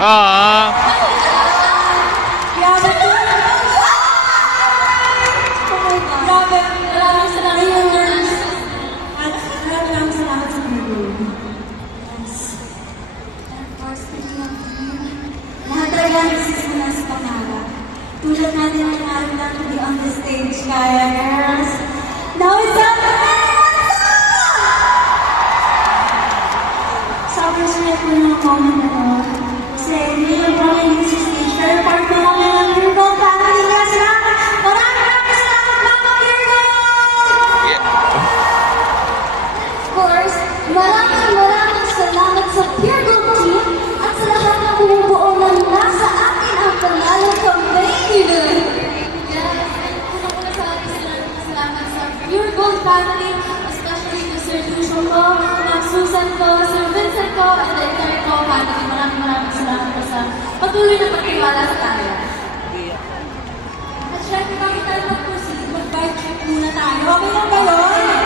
Ah. Grabe. Grabe. Maraming salamat. At maraming salamat sa Virgo. Yes. And of course, speaking of you, lahat talaga nagsisuna sa pangarap. Tulad natin ang pangarap lang to be on the stage, kaya girls. Now it's up to sobrang sulit ko ng moment na to. Kasi hindi ko namin sa stage, pero part na kami ng Virgo family. Kaya salamat! Maraming salamat mga Virgo! Of course, maraming salamat sa Virgo team at sa lahat ng bumubuo ng nasa atin ang pangalan campaign. Una-una sa atin salamat sa Virgo family, especially to Sir Lucio ko, Ma'am Susan ko, Sir Vincent ko, at the entire ko family. Maraming salamat po sa patuloy na pagtiwala sa tayo. At syempre, bakit tayo mag-proceed? Mag-vibe check muna tayo. Okay lang ba yun?